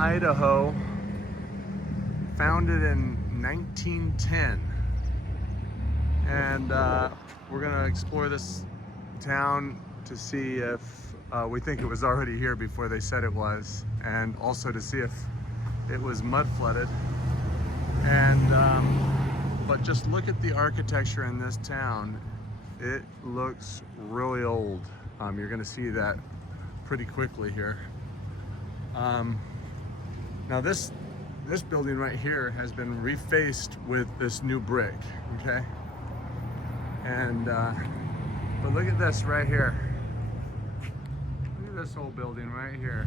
Idaho, founded in 1910. And we're gonna explore this town to see if we think it was already here before they said it was, and also to see if it was mud flooded. And but just look at the architecture in this town. It looks really old. You're gonna see that pretty quickly here. Now this building right here has been refaced with this new brick, okay? And but look at this right here. Look at this whole building right here.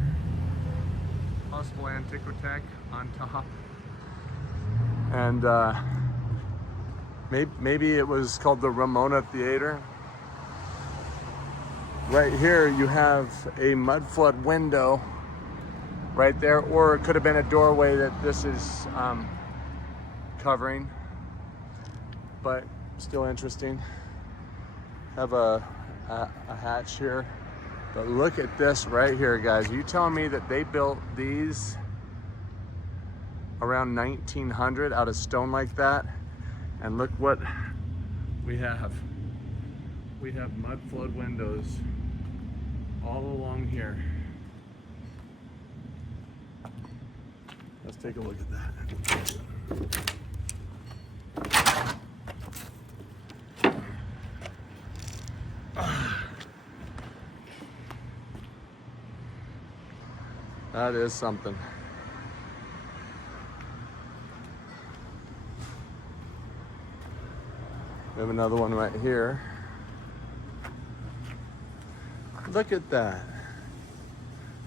Possible Antiquitech on top. And maybe it was called the Ramona Theater. Right here you have a mud flood window right there, or it could have been a doorway that this is covering, but still interesting. Have a hatch here, but look at this right here, guys. Are you telling me that they built these around 1900 out of stone like that? And look what we have. We have mud flood windows all along here. Let's take a look at that. That is something. We have another one right here. Look at that.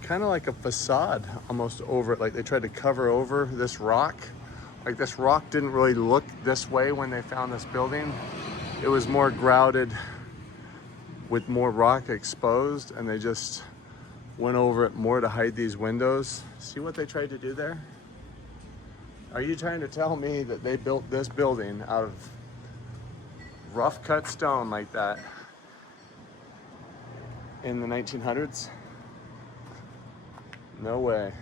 Kind of like a facade almost over it, like they tried to cover over this rock. Like this rock didn't really look this way when they found this building. It was more grouted with more rock exposed, and they just went over it more to hide these windows. See what they tried to do there? Are you trying to tell me that they built this building out of rough cut stone like that in the 1900s? No way.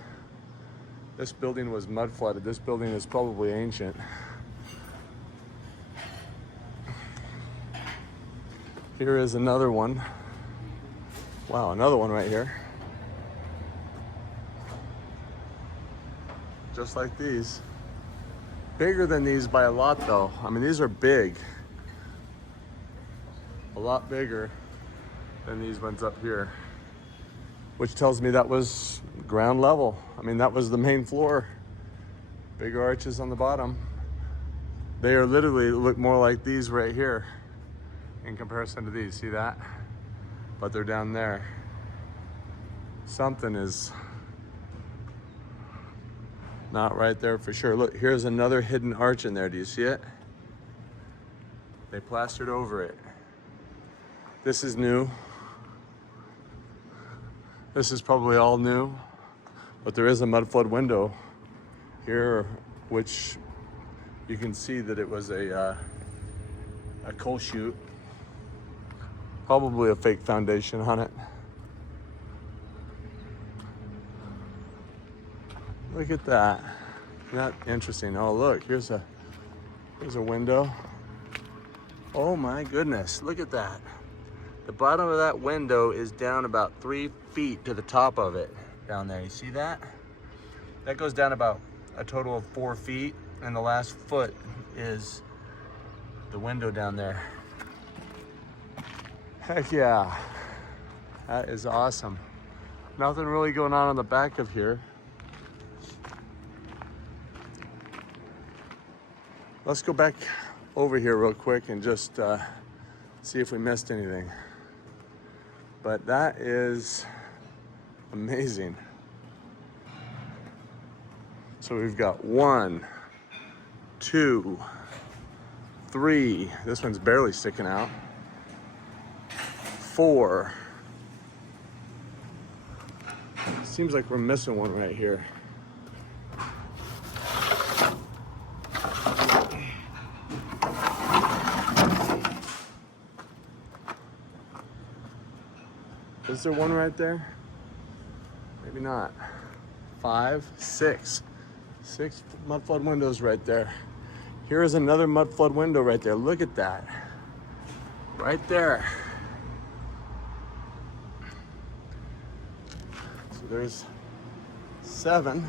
This building was mud flooded. This building is probably ancient. Here is another one. Wow, another one right here. Just like these. Bigger than these by a lot though. I mean, these are big. A lot bigger than these ones up here. Which tells me that was ground level. I mean, that was the main floor. Bigger arches on the bottom. They are literally look more like these right here in comparison to these. See that? But they're down there. Something is not right there for sure. Look, here's another hidden arch in there. Do you see it? They plastered over it. This is new. This is probably all new, but there is a mud flood window here, which you can see that it was a coal chute. Probably a fake foundation on it. Look at that. Isn't that interesting? Oh, look, here's a window. Oh my goodness, look at that. The bottom of that window is down about 3 feet to the top of it down there. You see that? That goes down about a total of 4 feet, and the last foot is the window down there. Heck yeah. That is awesome. Nothing really going on the back of here. Let's go back over here real quick and just see if we missed anything. But that is amazing. So we've got 1, 2, 3. This one's barely sticking out. 4. Seems like we're missing one right here. Is there one right there? Maybe not. 5, 6. 6 mud flood windows right there. Here is another mud flood window right there. Look at that. Right there. So there's 7.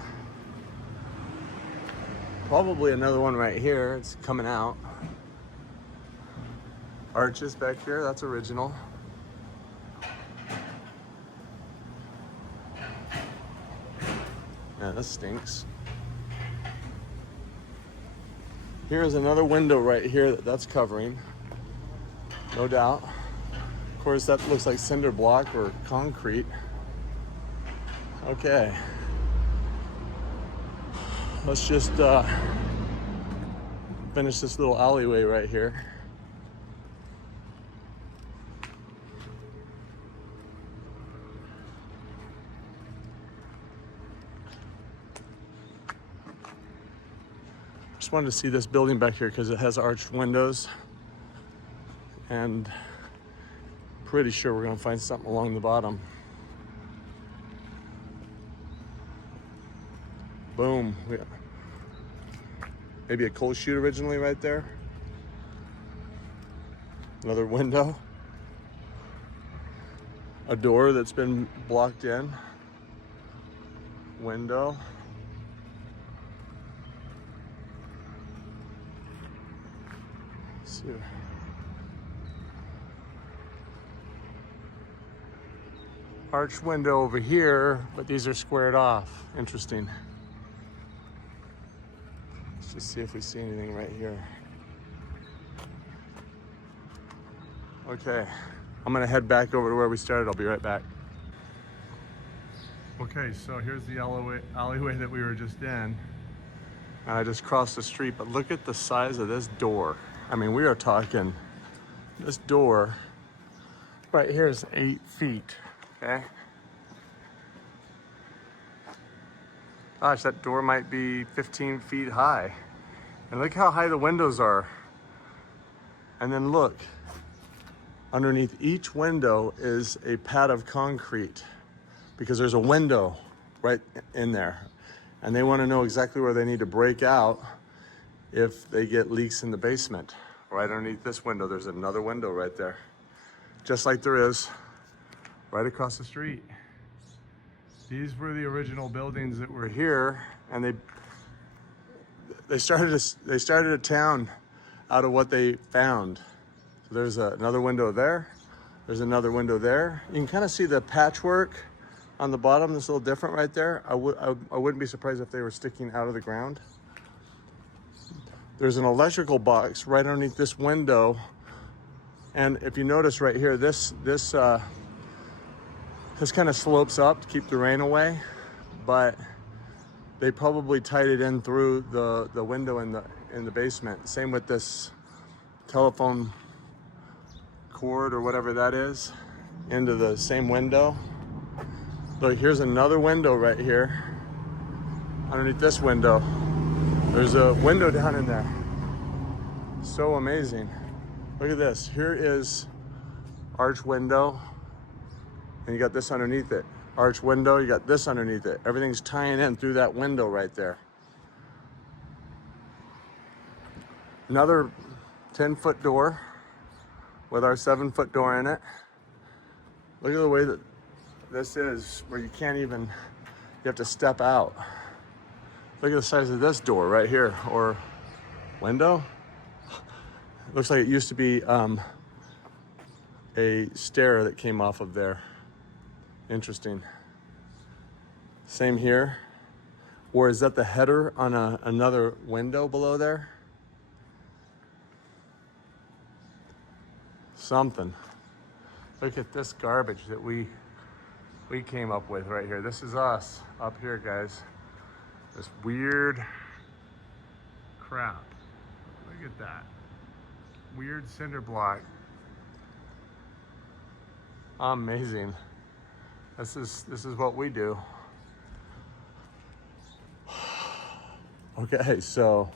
Probably another one right here. It's coming out. Arches back here, that's original. Yeah, this stinks. Here's another window right here that's covering. No doubt. Of course, that looks like cinder block or concrete. Okay. Let's just finish this little alleyway right here. Just wanted to see this building back here because it has arched windows, and pretty sure we're gonna find something along the bottom. Boom. Maybe a coal chute originally right there. Another window. A door that's been blocked in. Window. Let's see. Arched window over here, but these are squared off. Interesting. Let's just see if we see anything right here. Okay, I'm gonna head back over to where we started. I'll be right back. Okay, so here's the alleyway that we were just in. And I just crossed the street, but look at the size of this door. I mean, we are talking, this door right here is 8 feet, okay? Gosh, that door might be 15 feet high. And look how high the windows are. And then look, underneath each window is a pad of concrete because there's a window right in there. And they want to know exactly where they need to break out if they get leaks in the basement. Right underneath this window, there's another window right there. Just like there is right across the street. These were the original buildings that were here, and they started a town out of what they found. So there's another window there. There's another window there. You can kind of see the patchwork on the bottom. That's a little different right there. I wouldn't be surprised if they were sticking out of the ground. There's an electrical box right underneath this window. And if you notice right here, this kind of slopes up to keep the rain away, but they probably tied it in through the window in the basement. Same with this telephone cord or whatever that is into the same window. Look, here's another window right here. Underneath this window, there's a window down in there. So amazing. Look at this. Here is arch window, and you got this underneath it. Arch window, you got this underneath it. Everything's tying in through that window right there. Another 10-foot door with our 7-foot door in it. Look at the way that this is, where you can't even, you have to step out. Look at the size of this door right here, or window. Looks like it used to be a stair that came off of there. Interesting. Same here. Or is that the header on another window below there? Something. Look at this garbage that we came up with right here. This is us up here, guys. This weird crap. Look at that. Weird cinder block. Amazing. This is what we do. Okay, so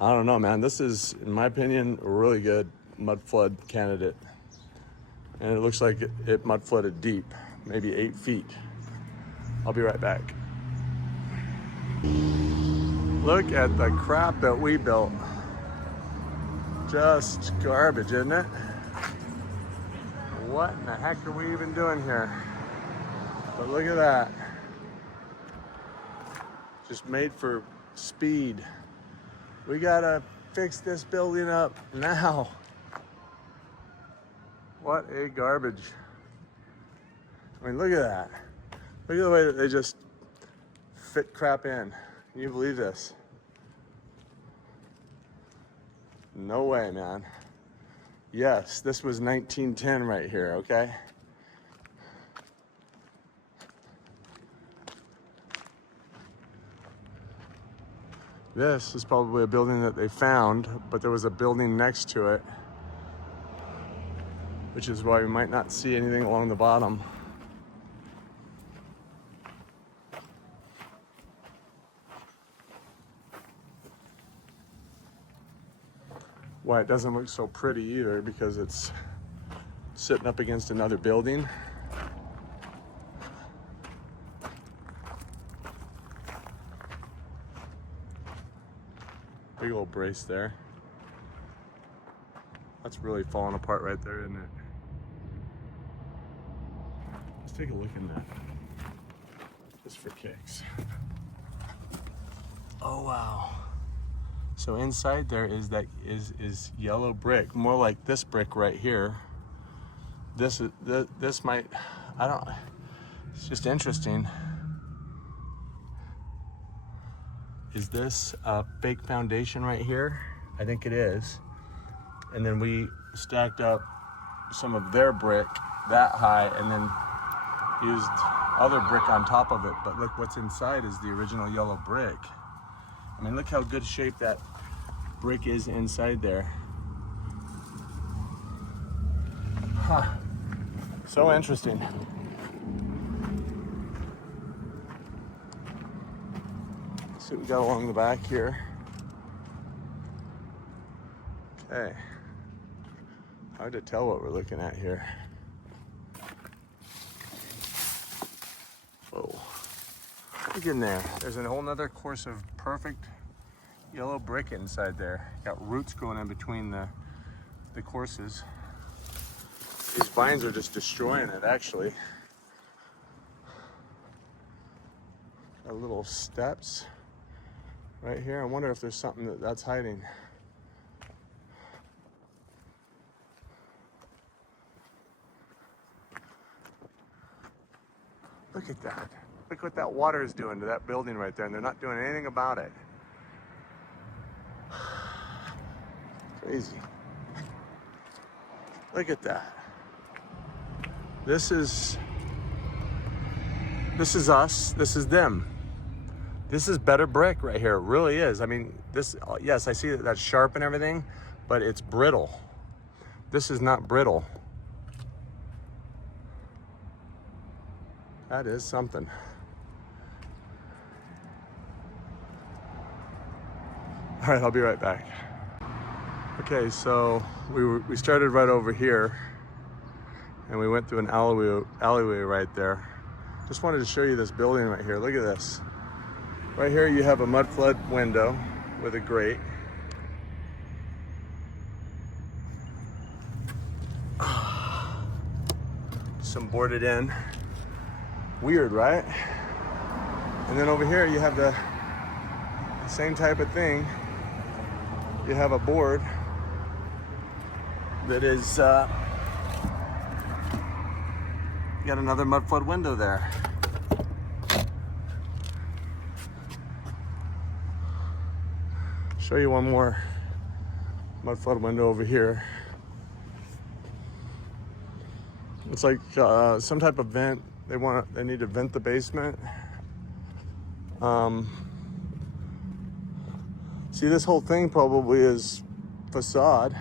I don't know, man. This is, in my opinion, a really good mud flood candidate. And it looks like it mud flooded deep, maybe 8 feet. I'll be right back. Look at the crap that we built. Just garbage, isn't it? What in the heck are we even doing here? But look at that. Just made for speed. We gotta fix this building up now. What a garbage. I mean, look at that. Look at the way that they just fit crap in. Can you believe this? No way, man. Yes, this was 1910 right here, okay? This is probably a building that they found, but there was a building next to it, which is why we might not see anything along the bottom. Why it doesn't look so pretty either, because it's sitting up against another building. Big old brace there. That's really falling apart right there, isn't it? Let's take a look in that, just for kicks. Oh wow. So inside there is yellow brick, more like this brick right here. This might, I don't, it's just interesting. Is this a fake foundation right here? I think it is. And then we stacked up some of their brick that high and then used other brick on top of it. But look, what's inside is the original yellow brick. I mean, look how good shape that brick is inside there. Huh. So interesting. Let's see what we got along the back here. Okay. Hard to tell what we're looking at here. Whoa. Look in there. There's a whole nother course of perfect yellow brick inside there. Got roots going in between the courses. These vines are just destroying it, actually. Got little steps right here. I wonder if there's something that's hiding. Look at that. Look what that water is doing to that building right there, and they're not doing anything about it. Crazy. Look at that. This is us, this is them. This is better brick right here, it really is. I mean, this, yes, I see that that's sharp and everything, but it's brittle. This is not brittle. That is something. All right, I'll be right back. Okay, so we started right over here and we went through an alleyway right there. Just wanted to show you this building right here. Look at this. Right here you have a mudflood window with a grate. Some boarded in. Weird, right? And then over here you have the same type of thing. You have a board that is got another mudflood window there. Show you one more mudflood window over here. It's like some type of vent. They need to vent the basement. See, this whole thing probably is facade.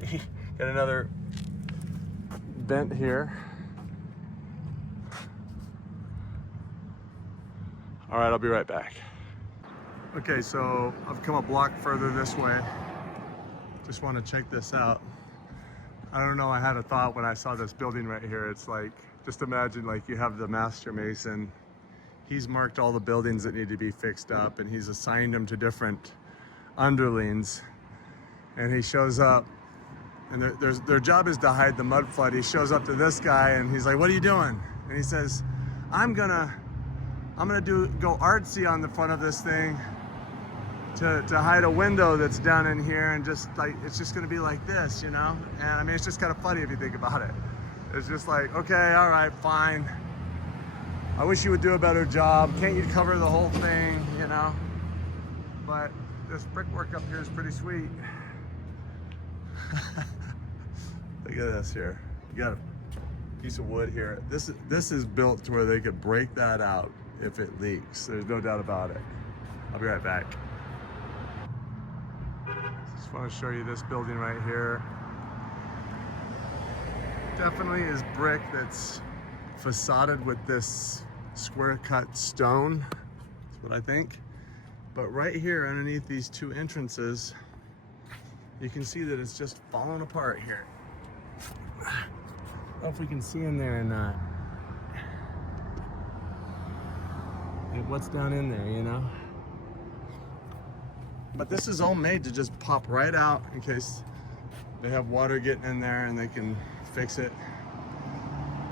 See, got another vent here. All right, I'll be right back. Okay, so I've come a block further this way. Just want to check this out. I don't know, I had a thought when I saw this building right here. It's like, just imagine like you have the master mason, he's marked all the buildings that need to be fixed up, and he's assigned them to different underlings. And he shows up, and their job is to hide the mud flood. He shows up to this guy, and he's like, "What are you doing?" And he says, I'm gonna go artsy on the front of this thing to hide a window that's down in here, and just like, it's just gonna be like this, you know? And I mean, it's just kind of funny if you think about it. It's just like, okay, all right, fine. I wish you would do a better job. Can't you cover the whole thing, you know? But this brickwork up here is pretty sweet. Look at this here. You got a piece of wood here. This is built to where they could break that out if it leaks. There's no doubt about it. I'll be right back. Just want to show you this building right here. Definitely is brick that's facaded with this square cut stone. That's what I think. But right here underneath these two entrances, you can see that it's just falling apart here. I don't know if we can see in there or not. Like, what's down in there, you know? But this is all made to just pop right out in case they have water getting in there and they can fix it.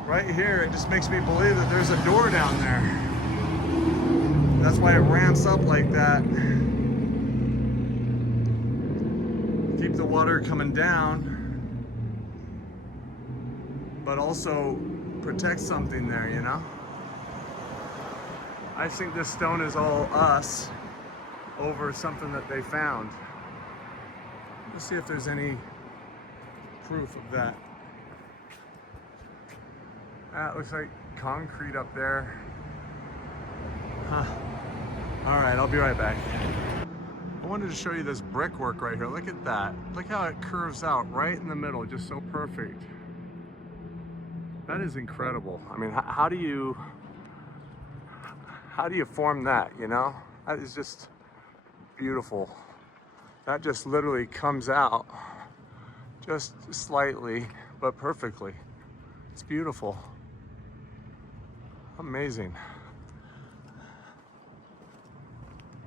Right here, it just makes me believe that there's a door down there. That's why it ramps up like that. Keep the water coming down, but also protect something there, you know? I think this stone is all us over something that they found. Let's see if there's any proof of that. That looks like concrete up there. Huh. All right, I'll be right back. I wanted to show you this brickwork right here. Look at that. Look how it curves out right in the middle, just so perfect. That is incredible. I mean, how do you form that, you know? That is just beautiful. That just literally comes out just slightly, but perfectly. It's beautiful. Amazing.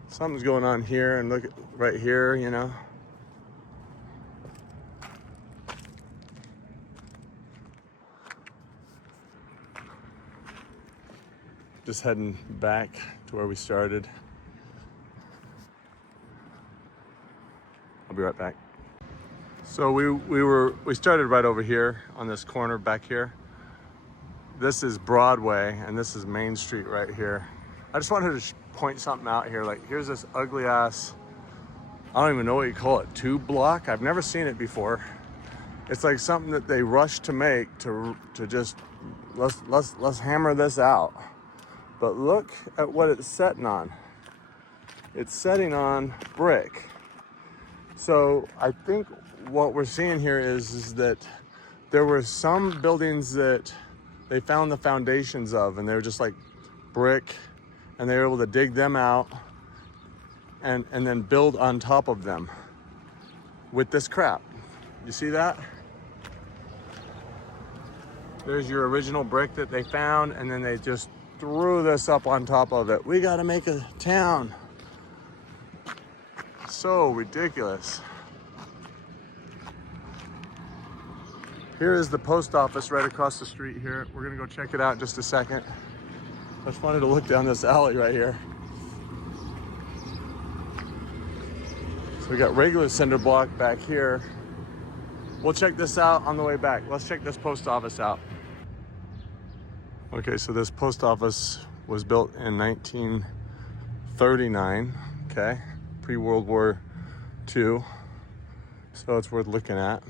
Something's going on here, and look at right here, you know. Just heading back to where we started. I'll be right back. So we started right over here on this corner back here. This is Broadway and this is Main Street right here. I just wanted to point something out here. Like, here's this ugly ass, I don't even know what you call it, tube block. I've never seen it before. It's like something that they rushed to make to just let's hammer this out. But look at what it's setting on. It's setting on brick. So I think what we're seeing here is that there were some buildings that they found the foundations of, and they were just like brick, and they were able to dig them out and then build on top of them with this crap. You see that? There's your original brick that they found, and then they just threw this up on top of it. We gotta make a town. So ridiculous. Here is the post office right across the street here. We're gonna go check it out in just a second. I just wanted to look down this alley right here. So we got regular cinder block back here. We'll check this out on the way back. Let's check this post office out. Okay, so this post office was built in 1939, okay? Pre-World War II, so it's worth looking at.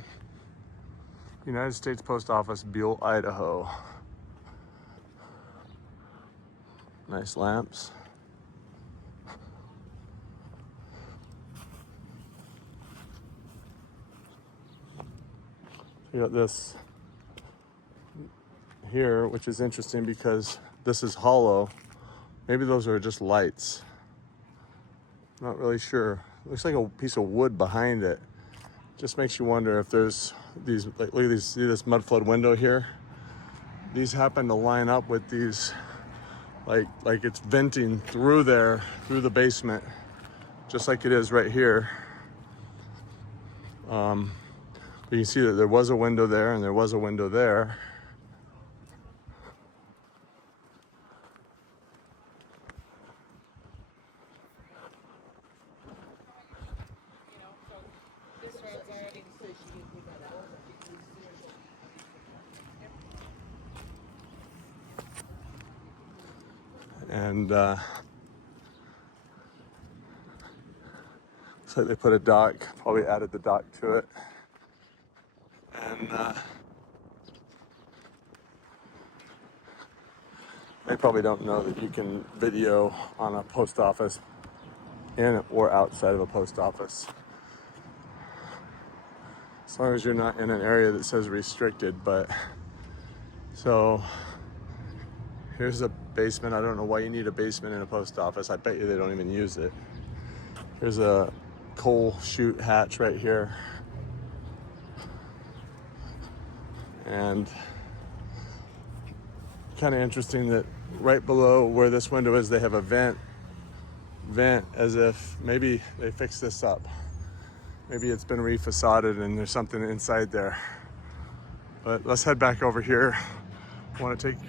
United States Post Office, Buhl, Idaho. Nice lamps. You got this here, which is interesting because this is hollow. Maybe those are just lights. Not really sure. Looks like a piece of wood behind it. Just makes you wonder if there's these, like, look at these, see this mud flood window here? These happen to line up with these like it's venting through there, through the basement, just like it is right here. But you can see that there was a window there and there was a window there. And so they put a dock, probably added the dock to it. And they probably don't know that you can video on a post office in or outside of a post office, as long as you're not in an area that says restricted. But so here's a basement. I don't know why you need a basement in a post office. I bet you they don't even use it. Here's a coal chute hatch right here. And kind of interesting that right below where this window is, they have a vent as if maybe they fixed this up. Maybe it's been refacaded and there's something inside there. But let's head back over here. I want to take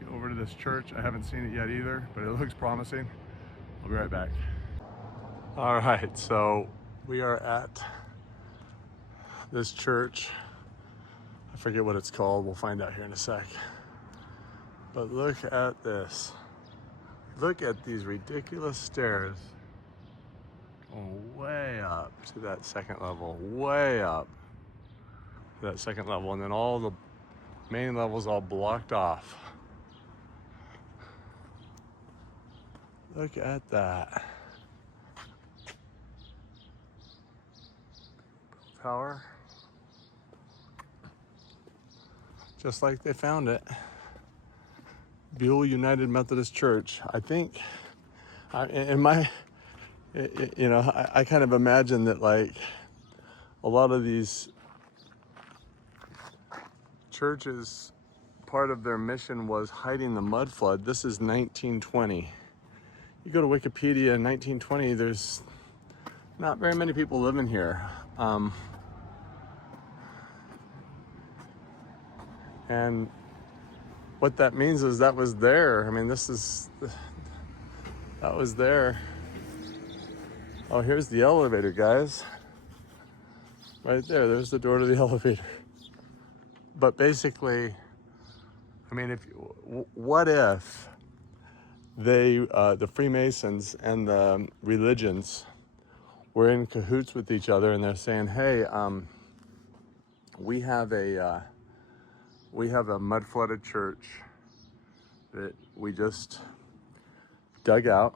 you over to this church. I haven't seen it yet either, but it looks promising. I'll be right back. All right, so we are at this church. I forget what it's called. We'll find out here in a sec. But look at this. Look at these ridiculous stairs going way up to that second level, way up to that second level, and then all the main levels all blocked off. Look at that. Tower. Just like they found it. Buhl United Methodist Church. I think, in my, you know, I kind of imagine that like a lot of these churches, part of their mission was hiding the mud flood. This is 1920. You go to Wikipedia in 1920, there's not very many people living here. And what that means is that was there. I mean, that was there. Oh, here's the elevator, guys. Right there, there's the door to the elevator. But basically, I mean, what if they, the Freemasons and the religions were in cahoots with each other and they're saying, hey, we have a mud flooded church that we just dug out,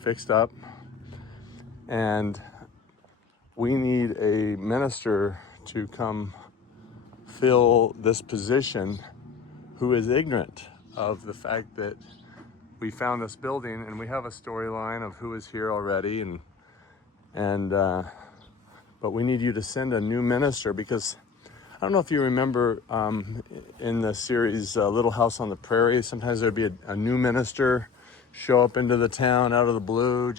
fixed up, and we need a minister to come fill this position who is ignorant of the fact that we found this building, and we have a storyline of who is here already, but we need you to send a new minister, because I don't know if you remember in the series Little House on the Prairie, sometimes there'd be a new minister show up into the town out of the blue,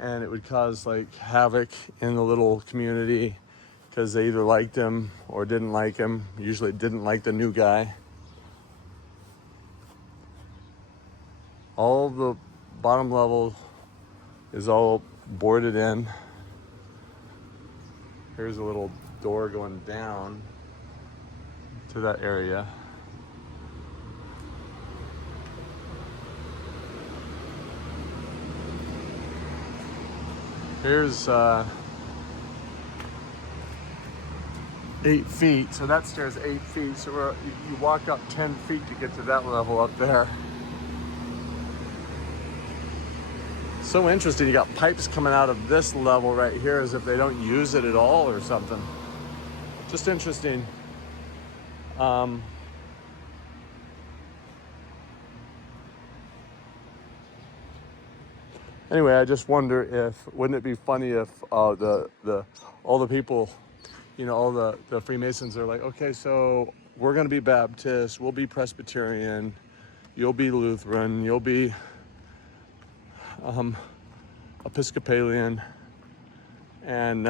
and it would cause like havoc in the little community because they either liked him or didn't like him. Usually didn't like the new guy. All the bottom level is all boarded in. Here's a little door going down to that area. Here's 8 feet, so that stair's 8 feet, so you walk up 10 feet to get to that level up there. So interesting, you got pipes coming out of this level right here as if they don't use it at all or something. Just interesting. Anyway, I just wonder if, wouldn't it be funny if all the people, you know, all the Freemasons are like, okay, so we're going to be Baptist, we'll be Presbyterian, you'll be Lutheran, you'll be Episcopalian, and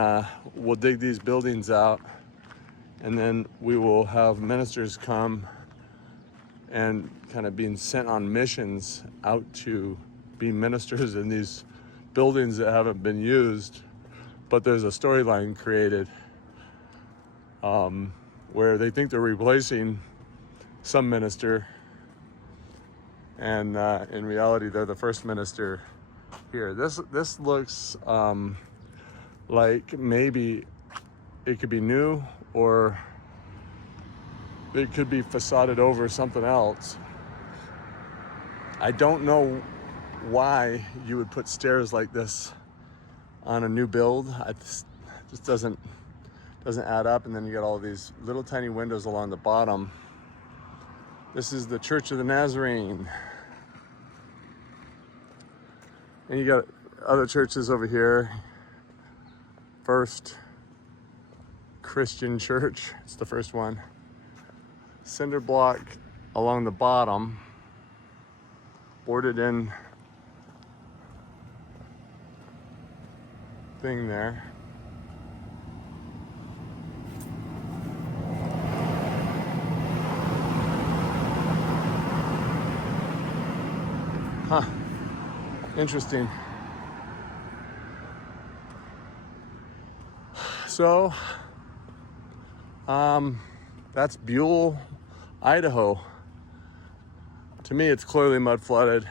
we'll dig these buildings out, and then we will have ministers come and kind of being sent on missions out to be ministers in these buildings that haven't been used, but there's a storyline created where they think they're replacing some minister, and in reality they're the first minister here. This looks like maybe it could be new, or it could be facaded over something else. I don't know why you would put stairs like this on a new build. It just doesn't add up. And then you got all these little tiny windows along the bottom. This is the Church of the Nazarene. And you got other churches over here. First Christian Church, it's the first one. Cinder block along the bottom, boarded in thing there. Huh, interesting. So, that's Buhl, Idaho. To me, it's clearly mud flooded.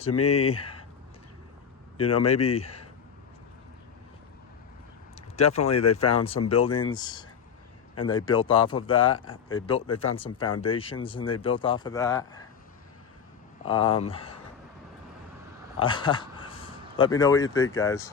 To me, maybe definitely they found some buildings and they built off of that. They found some foundations and they built off of that. Let me know what you think, guys.